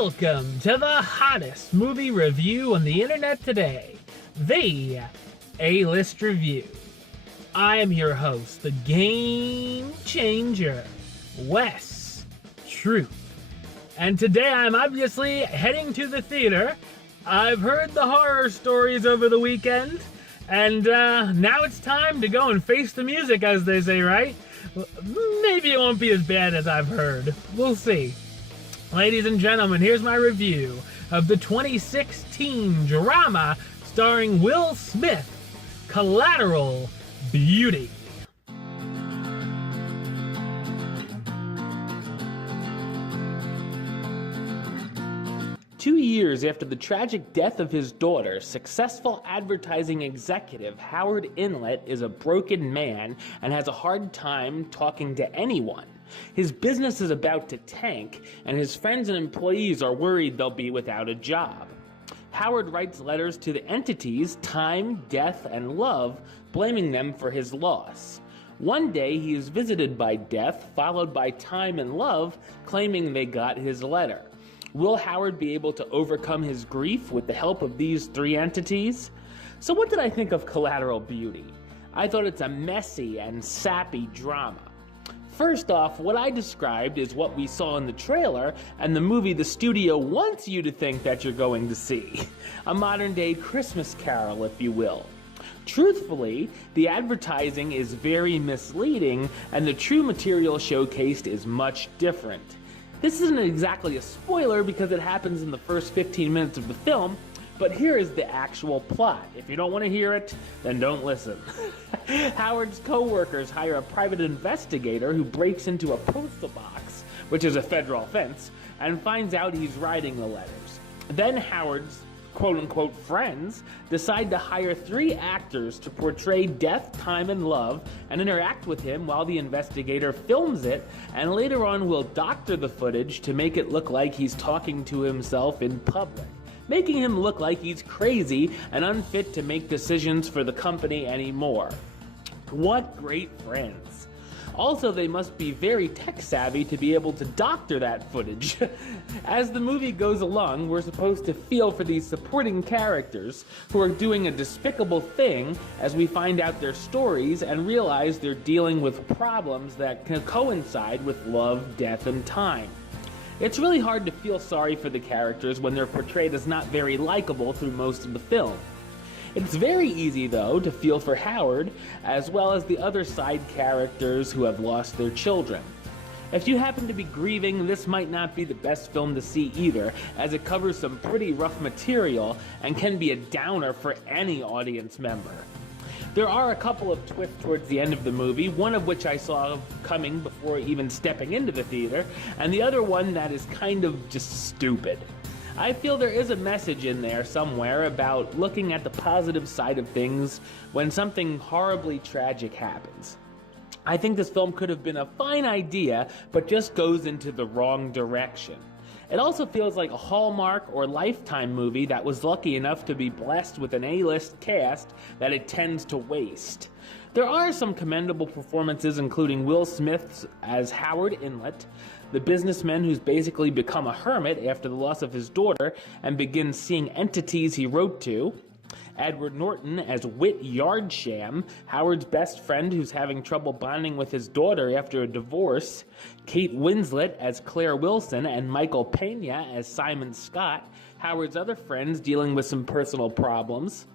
Welcome to the hottest movie review on the internet today, the A-List Review. I am your host, the Game Changer, Wes Truth. And today I'm obviously heading to the theater. I've heard the horror stories over the weekend, and now it's time to go and face the music, as they say, right? Maybe it won't be as bad as I've heard. We'll see. Ladies and gentlemen, here's my review of the 2016 drama starring Will Smith, Collateral Beauty. Two years after the tragic death of his daughter, successful advertising executive Howard Inlet is a broken man and has a hard time talking to anyone. His business is about to tank, and his friends and employees are worried they'll be without a job. Howard writes letters to the entities Time, Death, and Love, blaming them for his loss. One day he is visited by Death, followed by Time and Love, claiming they got his letter. Will Howard be able to overcome his grief with the help of these three entities? So what did I think of Collateral Beauty? I thought it's a messy and sappy drama. First off, what I described is what we saw in the trailer and the movie the studio wants you to think that you're going to see. A modern-day Christmas Carol, if you will. Truthfully, the advertising is very misleading, and the true material showcased is much different. This isn't exactly a spoiler because it happens in the first 15 minutes of the film, but here is the actual plot. If you don't want to hear it, then don't listen. Howard's co-workers hire a private investigator who breaks into a postal box, which is a federal offense, and finds out he's writing the letters. Then Howard's quote-unquote friends decide to hire three actors to portray Death, Time, and Love and interact with him while the investigator films it, and later on will doctor the footage to make it look like he's talking to himself in public, making him look like he's crazy and unfit to make decisions for the company anymore. What great friends. Also, they must be very tech-savvy to be able to doctor that footage. As the movie goes along, we're supposed to feel for these supporting characters who are doing a despicable thing as we find out their stories and realize they're dealing with problems that can coincide with love, death, and time. It's really hard to feel sorry for the characters when they're portrayed as not very likable through most of the film. It's very easy, though, to feel for Howard, as well as the other side characters who have lost their children. If you happen to be grieving, this might not be the best film to see either, as it covers some pretty rough material and can be a downer for any audience member. There are a couple of twists towards the end of the movie, one of which I saw coming before even stepping into the theater, and the other one that is kind of just stupid. I feel there is a message in there somewhere about looking at the positive side of things when something horribly tragic happens. I think this film could have been a fine idea, but just goes into the wrong direction. It also feels like a Hallmark or Lifetime movie that was lucky enough to be blessed with an A-list cast that it tends to waste. There are some commendable performances, including Will Smith as Howard Inlet, the businessman who's basically become a hermit after the loss of his daughter and begins seeing entities he wrote to, Edward Norton as Whit Yardsham, Howard's best friend who's having trouble bonding with his daughter after a divorce, Kate Winslet as Claire Wilson, and Michael Pena as Simon Scott, Howard's other friends dealing with some personal problems,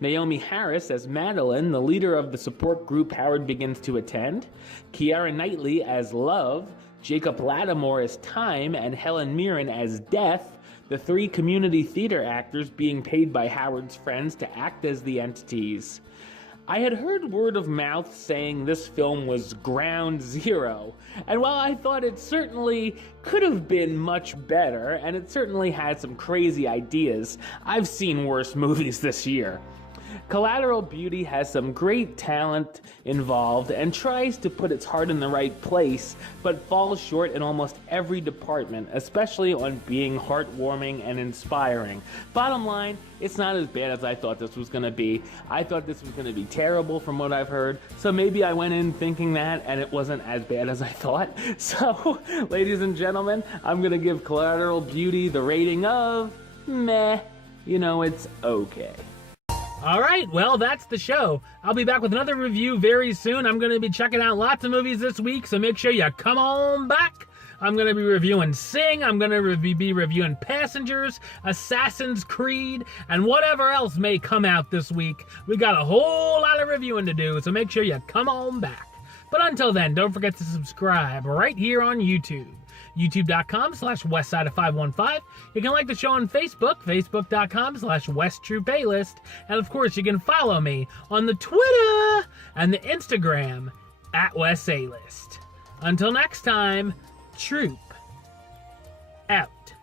Naomi Harris as Madeline, the leader of the support group Howard begins to attend, Keira Knightley as Love, Jacob Lattimore as Time, and Helen Mirren as Death, the three community theater actors being paid by Howard's friends to act as the entities. I had heard word of mouth saying this film was ground zero, and while I thought it certainly could have been much better, and it certainly had some crazy ideas, I've seen worse movies this year. Collateral Beauty has some great talent involved and tries to put its heart in the right place, but falls short in almost every department, especially on being heartwarming and inspiring. Bottom line, it's not as bad as I thought this was going to be. I thought this was going to be terrible from what I've heard, so maybe I went in thinking that and it wasn't as bad as I thought. So, ladies and gentlemen, I'm going to give Collateral Beauty the rating of meh. You know, it's okay. Alright, well, that's the show. I'll be back with another review very soon. I'm going to be checking out lots of movies this week, so make sure you come on back. I'm going to be reviewing Sing, I'm going to be reviewing Passengers, Assassin's Creed, and whatever else may come out this week. We got a whole lot of reviewing to do, so make sure you come on back. But until then, don't forget to subscribe right here on YouTube. youtube.com/westside515. You can like the show on Facebook, facebook.com/WestTruePlaylist. And of course, you can follow me on the Twitter and the Instagram @WestAlist. Until next time, Troop out.